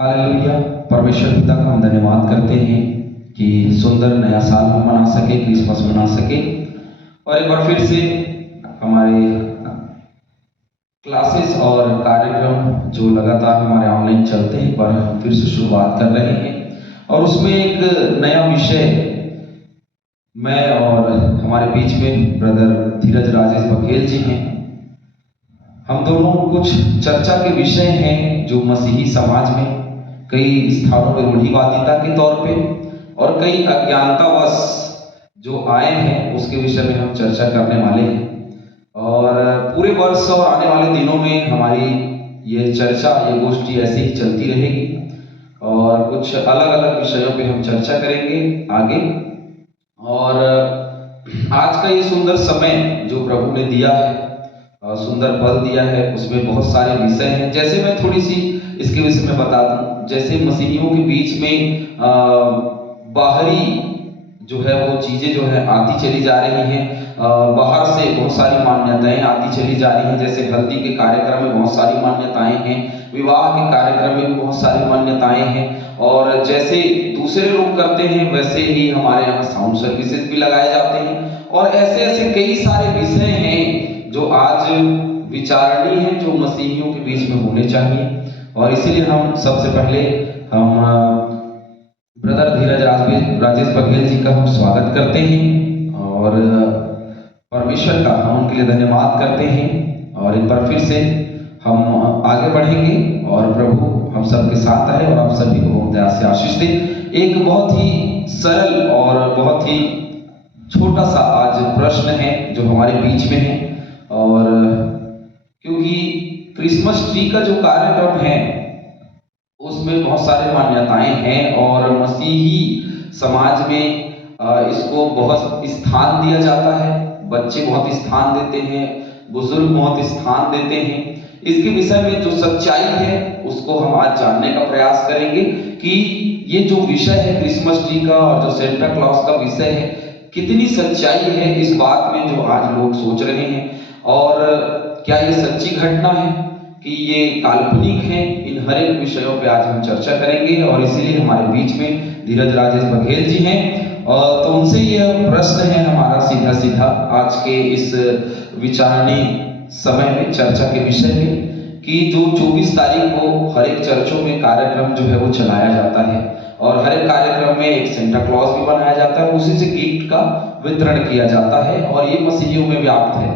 Hallelujah. परमेश्वर पिता का हम धन्यवाद करते हैं कि सुंदर नया साल हम मना सके, क्रिसमस मना सके और एक बार फिर से हमारे क्लासेस और कार्यक्रम जो लगातार हमारे ऑनलाइन चलते हैं पर हम फिर से शुरुआत कर रहे हैं और उसमें एक नया विषय मैं और हमारे बीच में ब्रदर धीरज राजेश बघेल जी हैं। हम दोनों कुछ चर्चा के विषय हैं जो मसीही समाज में कई स्थानों में रूढ़िवादिता के तौर पे और कई अज्ञानतावश जो आए हैं उसके विषय में हम चर्चा करने वाले हैं और पूरे वर्ष और आने वाले दिनों में हमारी ये चर्चा, ये गोष्ठी ऐसे ही चलती रहेगी और कुछ अलग अलग विषयों पे हम चर्चा करेंगे आगे। और आज का ये सुंदर समय जो प्रभु ने दिया है, सुंदर पल दिया है, उसमें बहुत सारे विषय हैं। जैसे मैं थोड़ी सी इसके विषय में बता दूं, जैसे मसीहियों के बीच में बाहरी जो है वो चीजें जो है आती चली जा रही हैं, बाहर से बहुत सारी मान्यताएं आती चली जा रही हैं। जैसे हल्दी के कार्यक्रम में बहुत सारी मान्यताएं हैं, विवाह के कार्यक्रम में भी बहुत सारी मान्यताएं हैं और जैसे दूसरे लोग करते हैं वैसे ही हमारे यहाँ साउंड सर्विसेज भी लगाए जाते हैं और ऐसे ऐसे कई सारे विषय हैं जो आज विचारणीय हैं, जो मसीहियों के बीच में होने चाहिए। और इसीलिए हम सबसे पहले हम ब्रदर धीरज राजेश बघेल जी का हम स्वागत करते हैं और परमेश्वर का हम उनके लिए धन्यवाद करते हैं और एक बार फिर से हम आगे बढ़ेंगे और प्रभु हम सबके साथ है और आप सभी को दया से आशीष दे। एक बहुत ही सरल और बहुत ही छोटा सा आज प्रश्न है जो हमारे बीच में है और क्योंकि क्रिसमस ट्री का जो कार्यक्रम है उसमें बहुत सारे मान्यताएं हैं और मसीही समाज में इसको बहुत स्थान दिया जाता है। बच्चे बहुत स्थान देते हैं, बुजुर्ग बहुत स्थान देते हैं। इसके विषय में जो सच्चाई है उसको हम आज जानने का प्रयास करेंगे कि ये जो विषय है क्रिसमस ट्री का और जो सेंटा क्लॉज का विषय है, कितनी सच्चाई है इस बात में जो आज लोग सोच रहे हैं और क्या ये सच्ची घटना है कि ये काल्पनिक है। इन हर एक विषयों पे आज हम चर्चा करेंगे और इसीलिए हमारे बीच में धीरज राजेश बघेल जी हैं और तो उनसे यह प्रश्न है हमारा सीधा सीधा आज के इस विचारणीय समय में, चर्चा के विषय में, कि जो 24 तारीख को हर एक चर्चों में कार्यक्रम जो है वो चलाया जाता है और हर एक कार्यक्रम में एक सेंटा क्लॉज भी बनाया जाता है, उसी से गिफ्ट का वितरण किया जाता है और ये मसीहियों में व्याप्त है।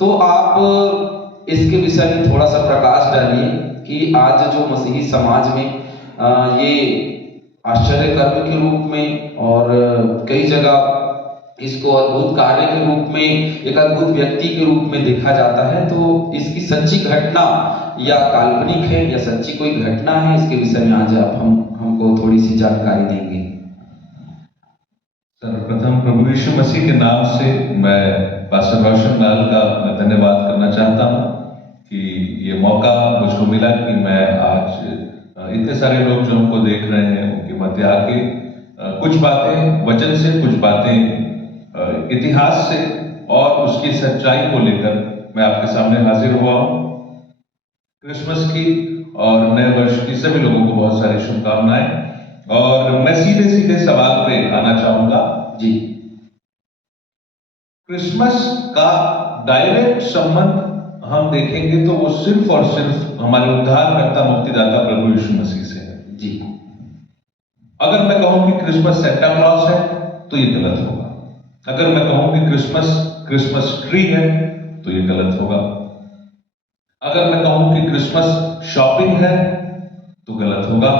तो आप इसके विषय में थोड़ा सा प्रकाश डालिए कि आज जो मसीही समाज में ये आश्चर्य कर्म के रूप में और कई जगह इसको अद्भुत कार्य के रूप में, एक अद्भुत व्यक्ति के रूप में देखा जाता है, तो इसकी सच्ची घटना या काल्पनिक है या सच्ची कोई घटना है, इसके विषय में आज आप हमको थोड़ी सी जानकारी देंगे। सर्वप्रथम प्रभु यीशु मसीह के नाम से मैं पास्टर रोशन लाल का धन्यवाद करना चाहता हूँ कि ये मौका मुझको मिला कि मैं आज इतने सारे लोग जो हमको देख रहे हैं उनके मध्य आके कुछ बातें वचन से, कुछ बातें इतिहास से और उसकी सच्चाई को लेकर मैं आपके सामने हाजिर हुआ हूँ। क्रिसमस की और नए वर्ष की सभी लोगों को बहुत सारी शुभकामनाएं और मैं सीधे सीधे सवाल पे आना चाहूंगा। जी, क्रिसमस का डायरेक्ट संबंध हम देखेंगे तो वो सिर्फ और सिर्फ हमारे उद्धारकर्ता मुक्तिदाता प्रभु यीशु मसीह से है। जी, अगर मैं कहूं कि क्रिसमस सेंटा क्लॉज है तो ये गलत होगा। अगर मैं कहूं कि क्रिसमस ट्री है तो ये गलत होगा। अगर मैं कहूं कि क्रिसमस शॉपिंग है तो गलत होगा।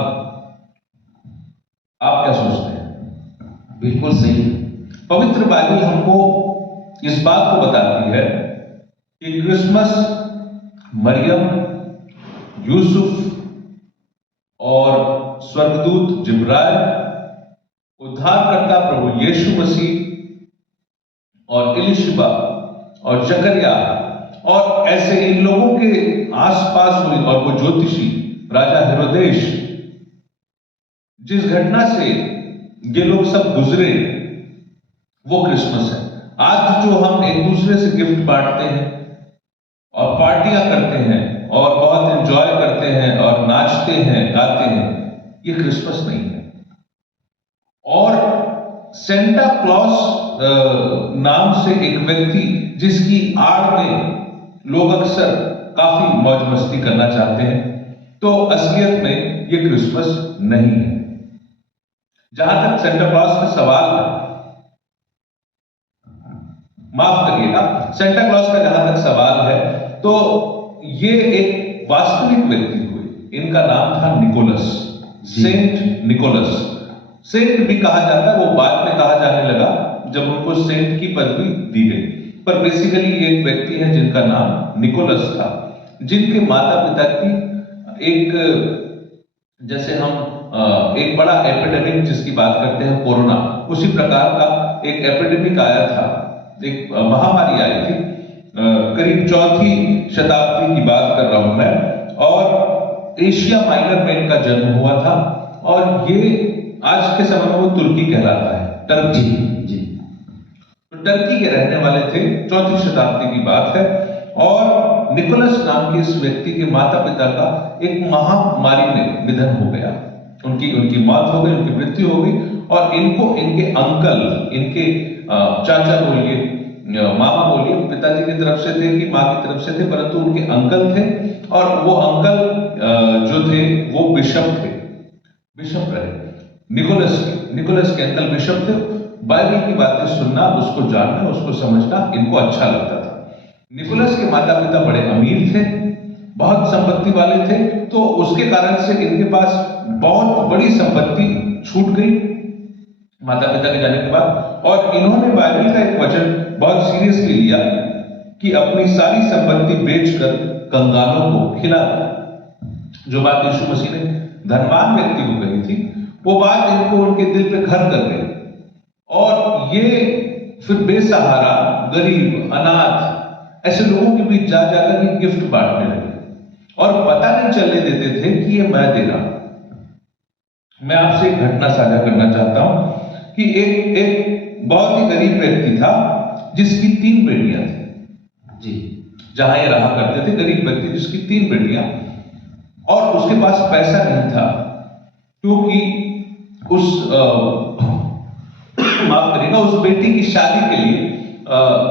आप क्या सोचते हैं? बिल्कुल सही। पवित्र बाइबल हमको इस बात को बताती है कि क्रिसमस मरियम, यूसुफ और स्वर्गदूत जिब्राइल, उद्धारकर्ता प्रभु यीशु मसीह और इलिशिबा और जकरिया और ऐसे इन लोगों के आसपास हुई और वो ज्योतिषी राजा हेरोदेश, जिस घटना से ये लोग सब गुजरे वो क्रिसमस है। आज जो हम एक दूसरे से गिफ्ट बांटते हैं और पार्टियां करते हैं और बहुत एंजॉय करते हैं और नाचते हैं, गाते हैं, ये क्रिसमस नहीं है। और सेंटा क्लॉस नाम से एक व्यक्ति जिसकी आड़ में लोग अक्सर काफी मौज मस्ती करना चाहते हैं, तो असलियत में ये क्रिसमस नहीं है। जहां तक सेंटा क्लॉस का सवाल है, माफ करिएगा, सेंटा क्लॉस का जहां तक सवाल है, तो ये एक वास्तविक व्यक्ति हुए। इनका नाम था निकोलस, सेंट निकोलस। सेंट भी कहा जाता है, वो बाद में कहा जाने लगा जब उनको सेंट की पदवी दी गई, पर बेसिकली ये एक व्यक्ति है जिनका नाम निकोलस था, जिनके माता पिता की एक, जैसे हम एक बड़ा एपिडेमिक जिसकी बात करते हैं कोरोना, उसी प्रकार का एक एपिडेमिक आया था, एक महामारी आई थी, करीब 4वीं शताब्दी की बात कर रहा हूं मैं, और एशिया माइनर में इनका जन्म हुआ था, और ये आज के समय में वो तुर्की कहलाता है, टर्की। जी। तो टर्की के रहने वाले थे, 4वीं शताब्दी की बात है, और निकोलस नाम के इस व्यक्ति के माता पिता का एक महामारी में निधन हो गया, उनकी मौत हो गई, उनकी मृत्यु हो गई, और इनको इनके अंकल, इनके चाचा बोलिए, मामा बोलिए, पिताजी की तरफ से थे कि माँ की तरफ से थे, परंतु उनके अंकल थे, और वो अंकल जो थे वो बिशप थे, बिशप रहे, निकोलस के अंकल बिशप थे। बाइबल की बातें सुनना, उसको जानना, उसको समझना इनको अच्छा लगता था। निकोलस के माता पिता बड़े अमीर थे, बहुत संपत्ति वाले थे, तो उसके कारण से इनके पास बहुत बड़ी संपत्ति छूट गई माता पिता के जाने के बाद, और इन्होंने बाइबल का एक वचन बहुत सीरियसली लिया कि अपनी सारी संपत्ति बेचकर कंगालों को खिला दो। जो बात यीशु मसीह ने धनवान व्यक्ति को कही थी, वो बात इनको उनके दिल पे घर कर गई, और ये फिर बेसहारा, गरीब, अनाथ ऐसे लोगों के बीच जा जाकर के गिफ्ट बांटने लगे, और पता नहीं चलने देते थे कि ये मैं दे रहा हूं। मैं आपसे एक घटना साझा करना चाहता हूं कि एक बहुत ही गरीब व्यक्ति था जिसकी 3 बेटियां थी। जी। जहां ये रहा करते थे, गरीब व्यक्ति जिसकी 3 बेटियां, और उसके पास पैसा नहीं था, क्योंकि उस माफ करिएगा, उस बेटी की शादी के लिए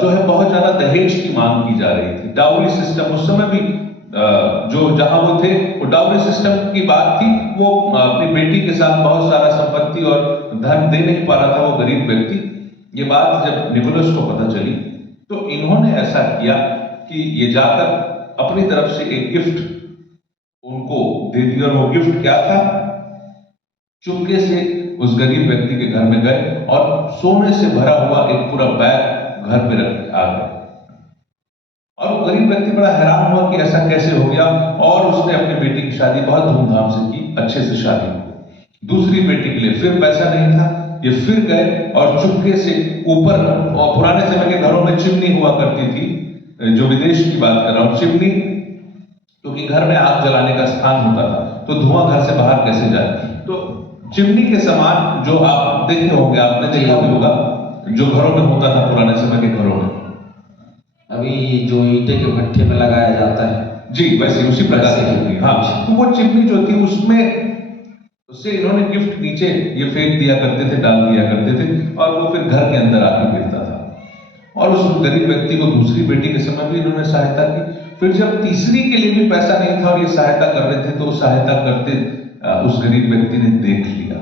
जो है बहुत ज्यादा दहेज की मांग की जा रही थी। डाउरी सिस्टम उस समय भी जो जहां वो थे, वो डाउरी सिस्टम की बात थी। वो अपनी बेटी के साथ बहुत सारा संपत्ति और धन दे नहीं पा रहा था वो गरीब व्यक्ति। ये बात जब निकोलस को पता चली, तो इन्होंने ऐसा किया कि ये जाकर अपनी तरफ से एक गिफ्ट उनको दे दिया, और वो गिफ्ट क्या था? चुपके से उस गरीब व्यक्ति के घर में गए और सोने से भरा हुआ एक पूरा बैग घर पे रख आ गए, और वो गरीब व्यक्ति बड़ा हैरान हुआ कि ऐसा कैसे हो गया, और उसने अपनी बेटी की शादी बहुत धूमधाम से की, अच्छे से शादी की। दूसरी बेटी के लिए फिर पैसा नहीं था, ये फिर गए और चुपके से ऊपर, और पुराने समय के घरों में चिमनी हुआ करती थी, जो विदेश की बात कर रहा हूं, चिमनी, क्योंकि घर में आग जलाने का स्थान होता था, तो धुआं घर से बाहर कैसे जाए, तो चिमनी के समान जो आप देखे होंगे, आपने देखा भी होगा, जो घरों में होता था पुराने समय के घरों में, अभी जो ईंटे के भट्ठे में लगाया जाता है, जी वैसे उसी प्रकार से होती है। हाँ, तो वो चिमनी जो थी उसमें, उससे इन्होंने गिफ्ट नीचे ये फेंक दिया करते थे, डाल दिया करते थे, और वो फिर घर के अंदर आके गिरता था। और उस गरीब व्यक्ति को दूसरी बेटी के समय भी इन्होंने सहायता की। फिर जब तीसरी के लिए भी पैसा नहीं था और ये सहायता कर रहे थे, तो सहायता करते उस गरीब व्यक्ति ने देख लिया,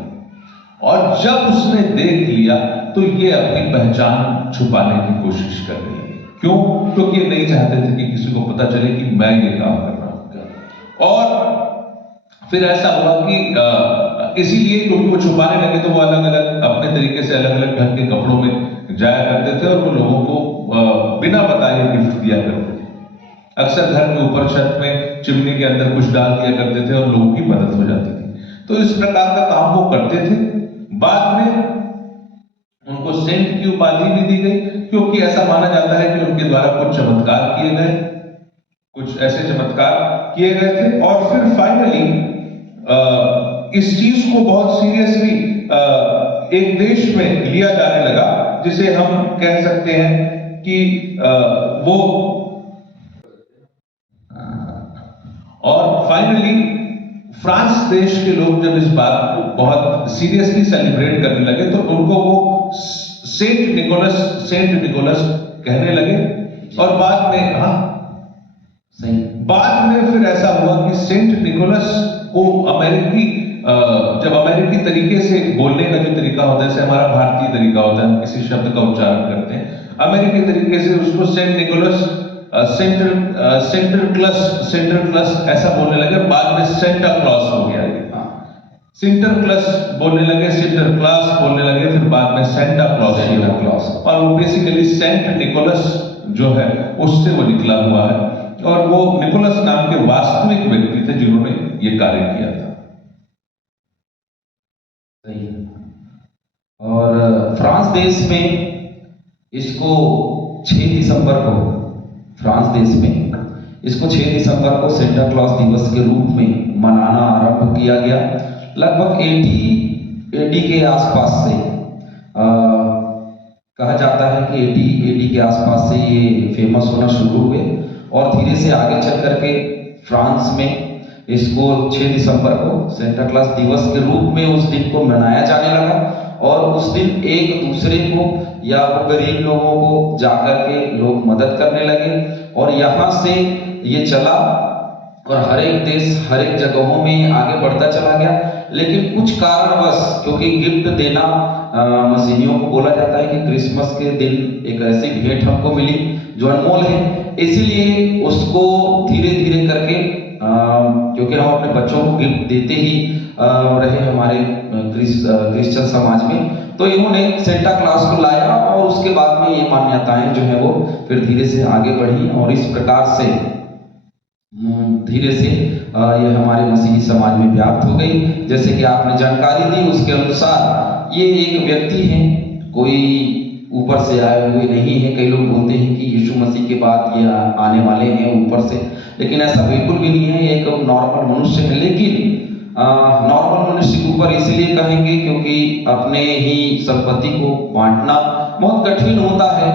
और जब उसने देख लिया तो ये अपनी पहचान छुपाने की कोशिश करने लगे। क्यों? क्योंकि ये नहीं चाहते थे कि किसी को पता चले कि मैं ये काम कर रहा हूं। और फिर ऐसा हुआ कि इसीलिए क्योंकि वो छुपाने लगे, तो वो अलग अलग अपने तरीके से अलग अलग ढंग के कपड़ों में जाया करते थे, और वो लोगों को बिना बताए गिफ्ट दिया करते थे। अक्सर घर के ऊपर छत में चिमनी के अंदर कुछ डाल दिया करते थे, और लोगों की मदद हो जाती थी। तो इस प्रकार का काम वो करते थे। बाद में उनको सेंट की उपाधि भी दी गई, क्योंकि ऐसा माना जाता है कि उनके द्वारा कुछ चमत्कार किए गए, कुछ ऐसे चमत्कार किए गए थे। और फिर फाइनली इस चीज को बहुत सीरियसली एक देश में लिया जाने लगा, जिसे हम कह सकते हैं कि और फ्रांस देश के लोग जब इस बात को बहुत सीरियसली सेलिब्रेट करने लगे तो उनको वो सेंट निकोलस कहने लगे। और बाद में सही बाद में फिर ऐसा हुआ कि सेंट निकोलस को जब अमेरिकी तरीके से बोलने का जो तरीका होता है, जैसे हमारा भारतीय तरीका होता है, हम किसी शब्द का उच्चारण करते हैं, अमेरिकी तरीके से उसको सेंट निकोलस सेंटर क्लस ऐसा बोलने लगे। बाद में सेंटा क्लॉस हो गया, सेंटर क्लस बोलने लगे, सेंटर क्लास बोलने लगे, फिर बाद में सेंटा क्लॉस। और वो बेसिकली सेंट निकोलस जो है उससे वो निकला हुआ है। और वो निकोलस नाम के वास्तविक व्यक्ति थे जिन्होंने ये कार्य किया था। सही। और फ्रांस देश में इसको 6 दिसंबर को फ्रांस देश में इसको 6 दिसंबर को सेंटा क्लॉस दिवस के रूप में मनाना आरंभ किया गया। लगभग 80 एडी के आसपास से कहा जाता है कि 80 एडी के आसपास से ये फेमस होना शुरू हुए और धीरे से आगे चल करके फ्रांस में इसको 6 दिसंबर को सेंटा क्लॉस दिवस के रूप में उस दिन को मनाया जाने लगा। और उस दिन एक दूसरे को या गरीब लोगों को जाकर के लोग मदद करने लगे और यहाँ से ये चला और हर एक देश हर एक जगहों में आगे बढ़ता चला गया। लेकिन कुछ कारणवश, क्योंकि गिफ्ट देना मसीहियों को बोला जाता है कि क्रिसमस के दिन एक ऐसी भेंट हमको मिली जो अनमोल है, इसीलिए उसको धीरे धीरे करके क्योंकि हम अपने बच्चों को गिफ्ट देते ही रहे हमारे क्रिश्चियन समाज में, तो इन्होंने सेंटा क्लॉस को लाया और उसके बाद में ये मान्यताएं जो है वो फिर धीरे से आगे बढ़ी और इस प्रकार से धीरे से ये हमारे मसीही समाज में व्याप्त हो गई। जैसे कि आपने जानकारी दी उसके अनुसार ये एक व्यक्ति है, कोई ऊपर से आए हुए नहीं है। कई लोग बोलते हैं कि यीशु मसीह के बाद ये आने वाले हैं ऊपर से, लेकिन ऐसा बिल्कुल भी नहीं है। ये एक नॉर्मल मनुष्य है, लेकिन नॉर्मल मनुष्य के ऊपर इसलिए कहेंगे क्योंकि अपने ही संपत्ति को बांटना बहुत कठिन होता है।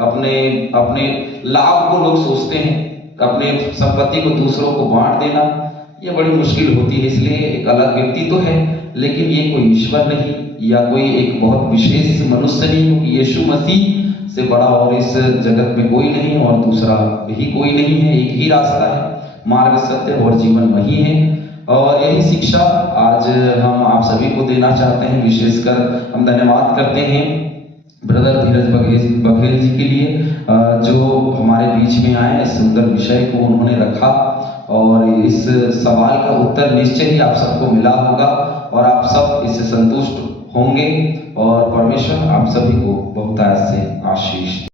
अपने लाभ को लोग सोचते हैं, अपने संपत्ति को दूसरों को बांट देना ये बड़ी मुश्किल होती है। इसलिए एक अलग व्यक्ति तो है, लेकिन ये कोई ईश्वर नहीं या कोई एक बहुत विशेष मनुष्य नहीं, क्योंकि यीशु मसीह से बड़ा और इस जगत में कोई नहीं और दूसरा भी कोई नहीं है। एक ही रास्ता है, मार्ग, सत्य और जीवन वही है। और यही शिक्षा आज हम आप सभी को देना चाहते हैं। विशेषकर हम धन्यवाद करते हैं ब्रदर धीरज बघेल जी के लिए जो हमारे बीच में आए, इस सुंदर विषय को उन्होंने रखा और इस सवाल का उत्तर निश्चय ही आप सबको मिला होगा और आप सब इससे संतुष्ट होंगे और परमेश्वर आप